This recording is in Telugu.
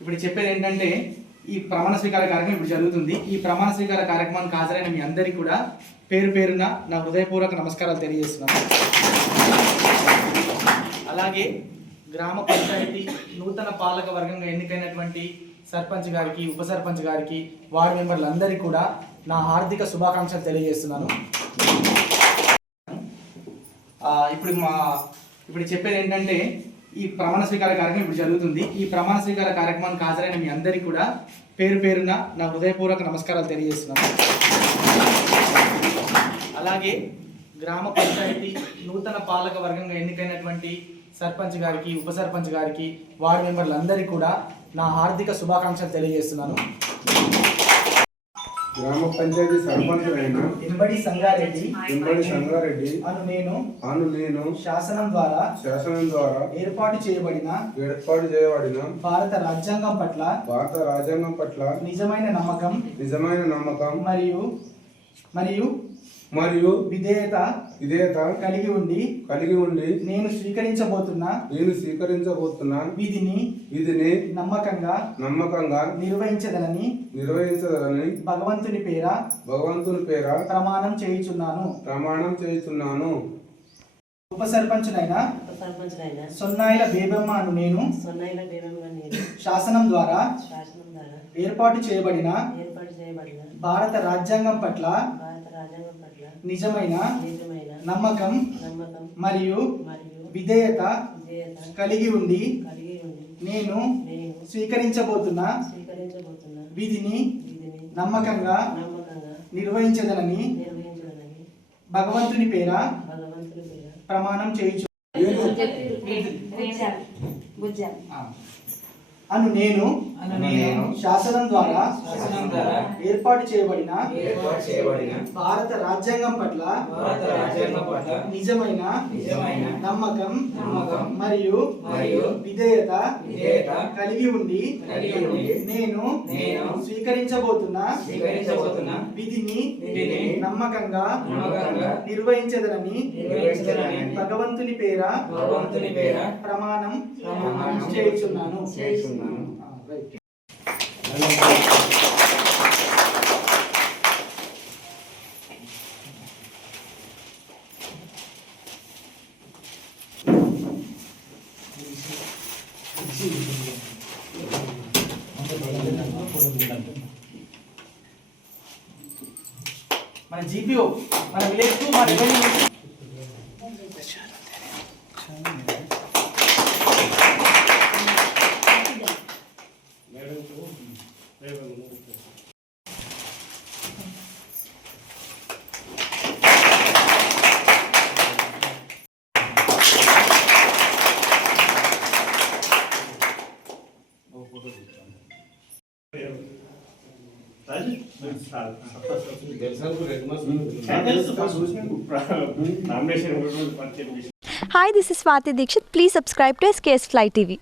ఇప్పుడు చెప్పేది ఏంటంటే ఈ ప్రమాణ స్వీకార కార్యక్రమం ఇప్పుడు జరుగుతుంది. ఈ ప్రమాణ స్వీకార కార్యక్రమానికి హాజరైన మీ అందరికీ కూడా పేరు పేరున నా హృదయపూర్వక నమస్కారాలు తెలియజేస్తున్నాను. అలాగే గ్రామ పంచాయతీ నూతన పాలక వర్గంగా ఎన్నికైనటువంటి సర్పంచ్ గారికి, ఉప సర్పంచ్ గారికి, వార్డు మెంబర్లందరికీ కూడా నా హార్దిక శుభాకాంక్షలు తెలియజేస్తున్నాను. ఇప్పుడు చెప్పేది ఏంటంటే ఈ ప్రమాణ స్వీకార కార్యక్రమం ఇప్పుడు జరుగుతుంది. ఈ ప్రమాణ స్వీకార కార్యక్రమానికి హాజరైన మీ అందరికీ కూడా పేరు పేరున నా హృదయపూర్వక నమస్కారాలు తెలియజేస్తున్నాను. అలాగే గ్రామ పంచాయతీ నూతన పాలక వర్గంగా ఎన్నికైనటువంటి సర్పంచ్ గారికి, ఉప సర్పంచ్ గారికి, వార్డు మెంబర్లందరికీ కూడా నా హార్దిక శుభాకాంక్షలు తెలియజేస్తున్నాను. గ్రామ పంచాయతీ సర్పంచ్ ఎంబడి సంగారెడ్డి అను నేను శాసనం ద్వారా ఏర్పాటు చేయబడిన భారత రాజ్యాంగం పట్ల నిజమైన నమ్మకం మరియు విధేయత కలిగి ఉండి నేను స్వీకరించబోతున్న విధిని నమ్మకంగా నిర్వహించదనని భగవంతుని పేర ప్రమాణం చేయుచున్నాను. ఉప సర్పంచునైన సొన్నాయిల బేబమ్మ అను నేను శాసనం ద్వారా ఏర్పాటు చేయబడిన భారత రాజ్యాంగం పట్ల నిజమైన నమ్మకం మరియు విధేయత కలిగి ఉండి నేను స్వీకరించబోతున్న విధిని నమ్మకంగా నిర్వహించదనని భగవంతుని పేర ప్రమాణం చేయుచు అను నేను శాసనం ద్వారా ఏర్పాటు చేయబడిన భారత రాజ్యాంగం పట్ల నిజమైన నమ్మకం మరియు విధేయత కలిగి ఉండి నేను స్వీకరించబోతున్న విధిని నమ్మకంగా నిర్వహించదనని భగవంతుని పేర ప్రమాణం చేయుచున్నాను. మన జీపీఓ మన విలేజ్ కు మన revenue Hi, this is Swati Dikshit. Please subscribe to SKS Fly TV.